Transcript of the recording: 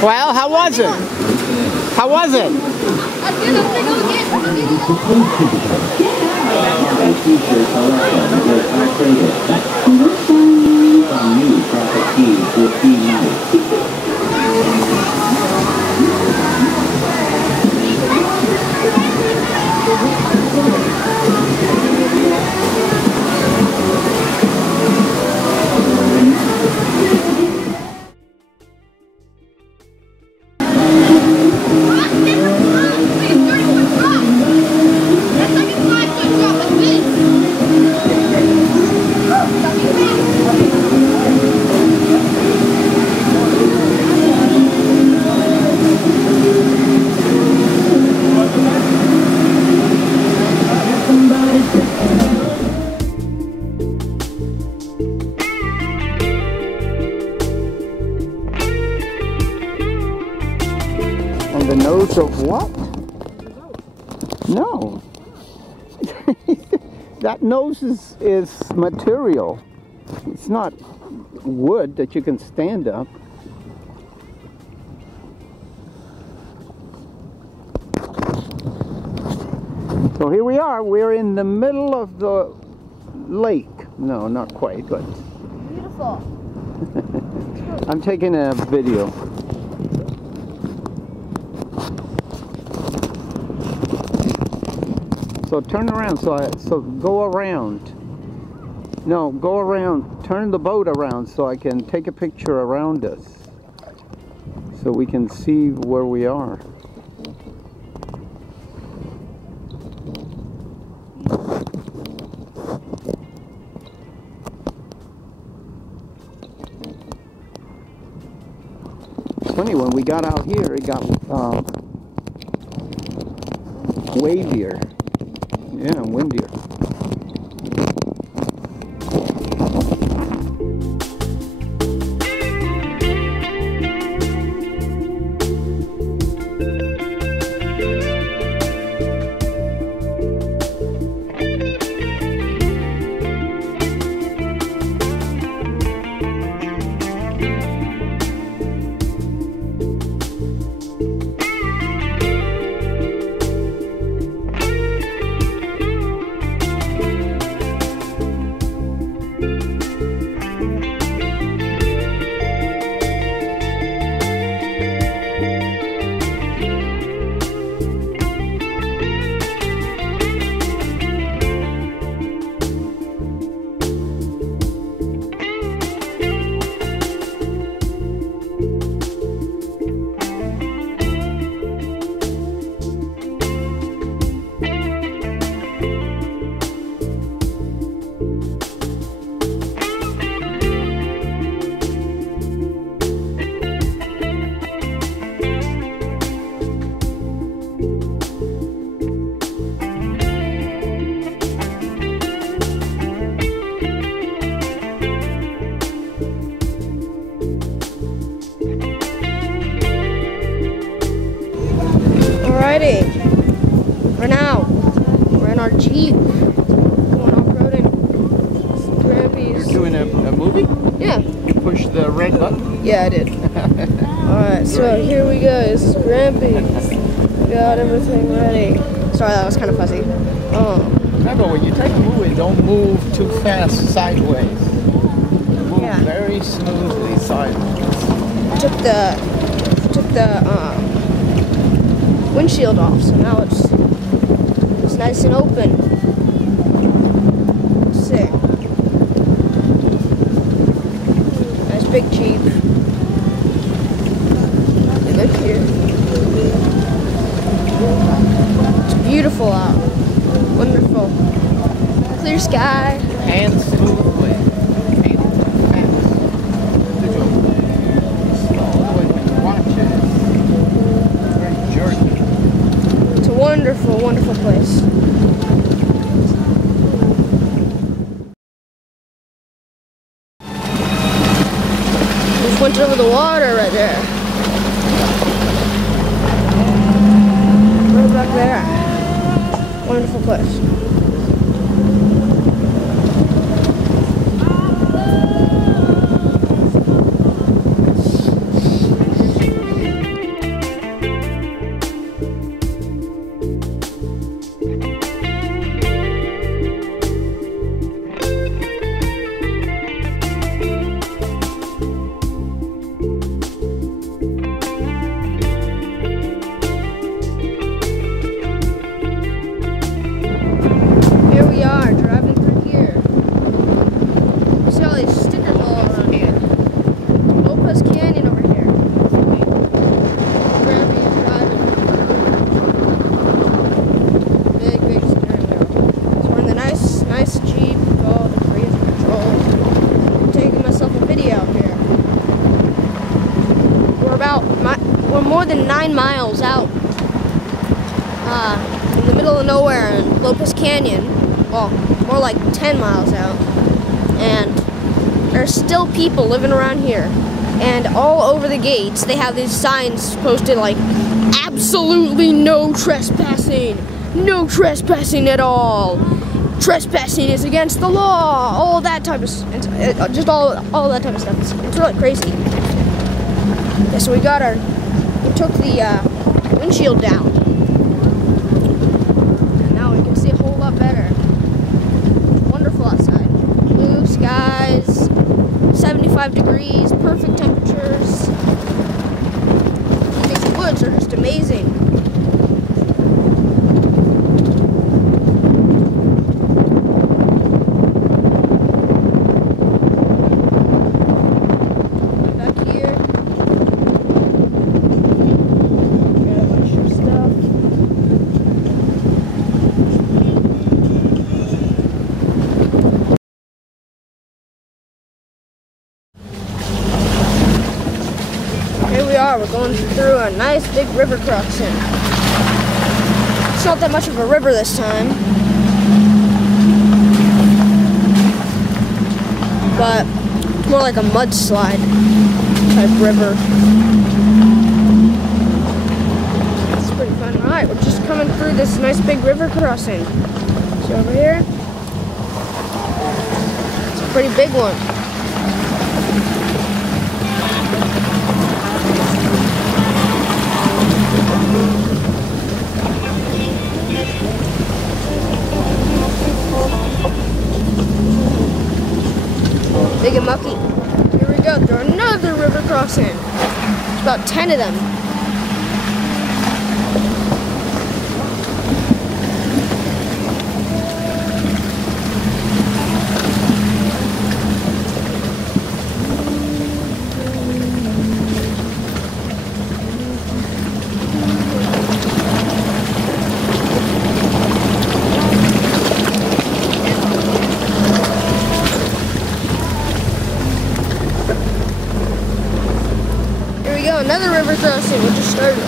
Well, how was it? How was it? The nose of what? No. That nose is material. It's not wood that you can stand up. So here we are. We're in the middle of the lake. No, not quite, but... Beautiful. I'm taking a video. So turn around, so go around. No, go around, turn the boat around so I can take a picture around us. So we can see where we are. It's funny, when we got out here, it got wavier. Yeah, windier. Right now, we're in our Jeep, going off-roading. Grampy's. You're doing a movie? Yeah. You pushed the red button? Yeah, I did. Alright, so here we go. This is Grampy. We got everything ready. Sorry, that was kind of fuzzy. Remember, when you take a movie, don't move too fast sideways. Move very smoothly sideways. Took the windshield off, so now it's nice and open. Sick. Nice big Jeep. Look here. It's beautiful out. Wonderful. Clear sky. And smoothly. Wonderful, wonderful place. Just went over the water right there. Right back there. Wonderful place. more than 9 miles out in the middle of nowhere in Lopez Canyon. Well, more like 10 miles out. And there's still people living around here. And all over the gates, they have these signs posted like, absolutely no trespassing. No trespassing at all. Trespassing is against the law. All that type of, just all that type of stuff. It's really crazy. Okay, so we took the windshield down. And now we can see a whole lot better. Wonderful outside. Blue skies, 75 degrees, perfect temperatures. These woods are just amazing. We're going through a nice big river crossing. It's not that much of a river this time, but it's more like a mudslide type river. It's pretty fun. Alright, we're just coming through this nice big river crossing. See over here? It's a pretty big one. Big and mucky. Here we go, through another river crossing. There's about 10 of them. Another river crossing, we just started.